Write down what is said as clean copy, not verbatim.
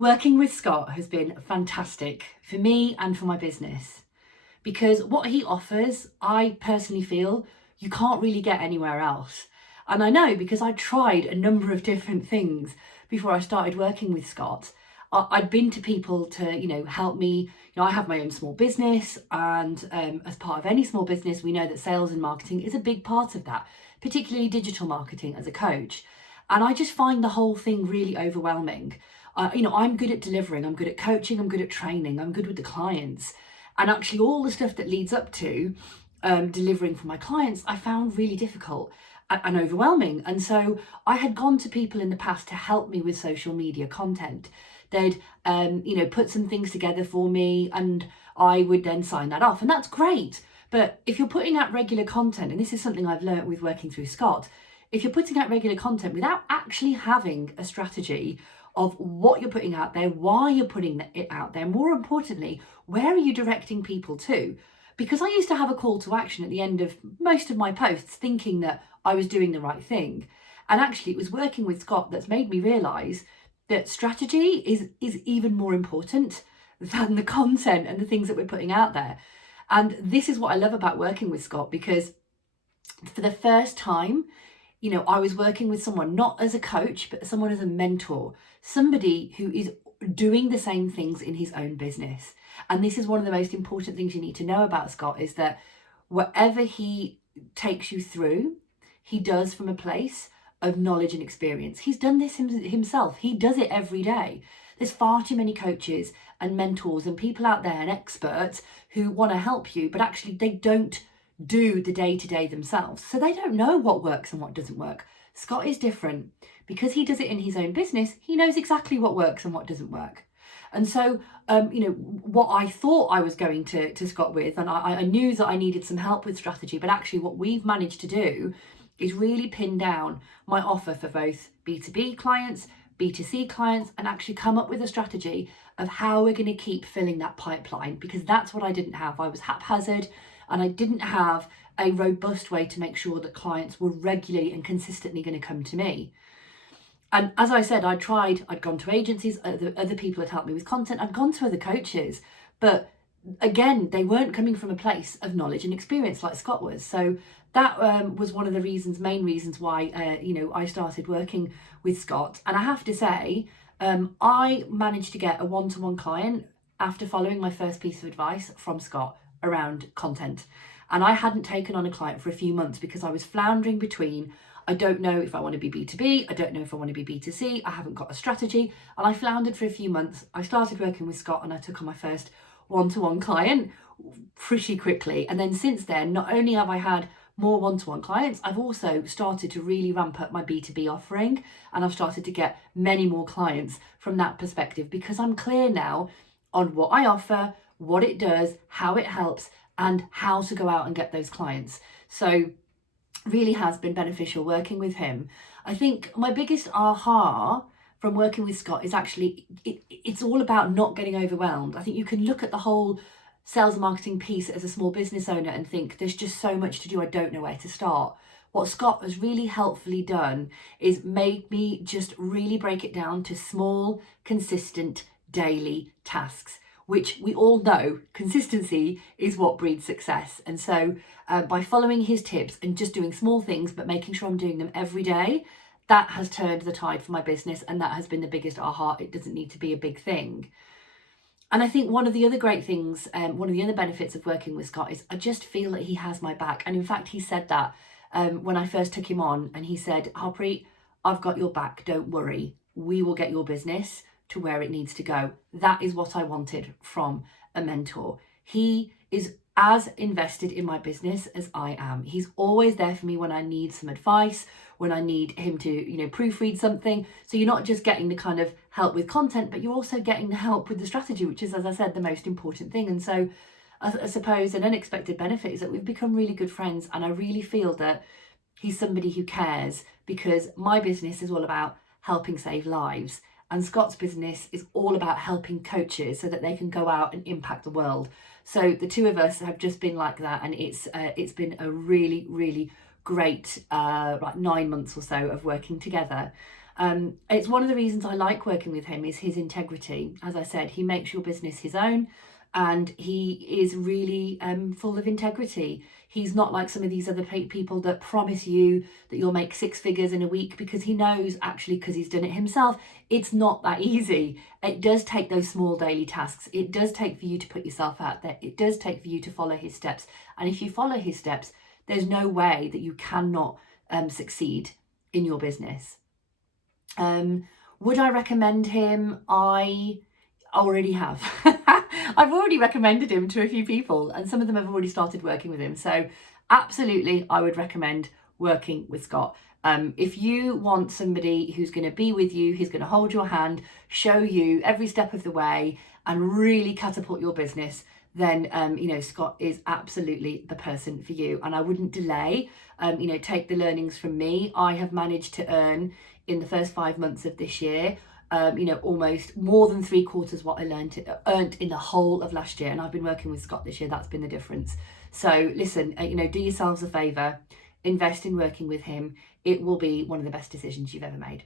Working with Scott has been fantastic for me and for my business because what he offers, I personally feel you can't really get anywhere else. And I know because I tried a number of different things before I started working with Scott. I'd been to people to, help me. I have my own small business, and as part of any small business, we know that sales and marketing is a big part of that, particularly digital marketing as a coach. And I just find the whole thing really overwhelming. I'm good at delivering, I'm good at coaching, I'm good at training, I'm good with the clients. And actually, all the stuff that leads up to delivering for my clients, I found really difficult and overwhelming. And so I had gone to people in the past to help me with social media content. They'd, put some things together for me, and I would then sign that off. And that's great. But if you're putting out regular content, and this is something I've learned with working through Scott, if you're putting out regular content without actually having a strategy of what you're putting out there, why you're putting it out there, more importantly, where are you directing people to? Because I used to have a call to action at the end of most of my posts thinking that I was doing the right thing. And actually it was working with Scott that's made me realise that strategy is even more important than the content and the things that we're putting out there. And this is what I love about working with Scott, because for the first time, I was working with someone not as a coach, but someone as a mentor, somebody who is doing the same things in his own business. And this is one of the most important things you need to know about Scott, is that whatever he takes you through, he does from a place of knowledge and experience. He's done this himself. He does it every day. There's far too many coaches and mentors and people out there and experts who want to help you, but actually they don't do the day-to-day themselves. So they don't know what works and what doesn't work. Scott is different. Because he does it in his own business, he knows exactly what works and what doesn't work. And so, what I thought I was going to Scott with, and I knew that I needed some help with strategy, but actually what we've managed to do is really pin down my offer for both B2B clients, B2C clients, and actually come up with a strategy of how we're going to keep filling that pipeline, because that's what I didn't have. I was haphazard, and I didn't have a robust way to make sure that clients were regularly and consistently going to come to me. And as I said, I'd gone to agencies, other people had helped me with content, I'd gone to other coaches, but again, they weren't coming from a place of knowledge and experience like Scott was. So that was one of the main reasons why, I started working with Scott. And I have to say, I managed to get a one-to-one client after following my first piece of advice from Scott around content. And I hadn't taken on a client for a few months because I was floundering between, I don't know if I want to be B2B, I don't know if I want to be B2C, I haven't got a strategy. And I floundered for a few months. I started working with Scott and I took on my first one-to-one client pretty quickly. And then since then, not only have I had more one-to-one clients, I've also started to really ramp up my B2B offering, and I've started to get many more clients from that perspective, because I'm clear now on what I offer, what it does, how it helps, and how to go out and get those clients. So really has been beneficial working with him. I think my biggest aha from working with Scott is actually it's all about not getting overwhelmed. I think you can look at the whole sales and marketing piece as a small business owner and think there's just so much to do, I don't know where to start. What Scott has really helpfully done is made me just really break it down to small, consistent, daily tasks, which we all know consistency is what breeds success. And so by following his tips and just doing small things, but making sure I'm doing them every day, that has turned the tide for my business. And that has been the biggest aha. It doesn't need to be a big thing. And I think one of the other great things, one of the other benefits of working with Scott is I just feel that he has my back. And in fact, he said that when I first took him on, and he said, Harpreet, I've got your back, don't worry. We will get your business to where it needs to go. That is what I wanted from a mentor. He is as invested in my business as I am. He's always there for me when I need some advice, when I need him to, proofread something. So you're not just getting the kind of help with content, but you're also getting the help with the strategy, which is, as I said, the most important thing. And so I suppose an unexpected benefit is that we've become really good friends. And I really feel that he's somebody who cares, because my business is all about helping save lives. And Scott's business is all about helping coaches so that they can go out and impact the world. So the two of us have just been like that, and it's been a really, really great 9 months or so of working together. It's one of the reasons I like working with him is his integrity. As I said, he makes your business his own, and he is really full of integrity. He's not like some of these other people that promise you that you'll make 6 figures in a week, because he knows, actually, because he's done it himself, it's not that easy. It does take those small daily tasks. It does take for you to put yourself out there. It does take for you to follow his steps. And if you follow his steps, there's no way that you cannot succeed in your business. Would I recommend him? I already have. I've already recommended him to a few people, and some of them have already started working with him. So absolutely, I would recommend working with Scott. If you want somebody who's going to be with you, who's going to hold your hand, show you every step of the way, and really catapult your business, then Scott is absolutely the person for you. And I wouldn't delay. Take the learnings from me. I have managed to earn in the first 5 months of this year, almost more than 3/4 what I earned in the whole of last year. And I've been working with Scott this year. That's been the difference. So listen, do yourselves a favour, invest in working with him. It will be one of the best decisions you've ever made.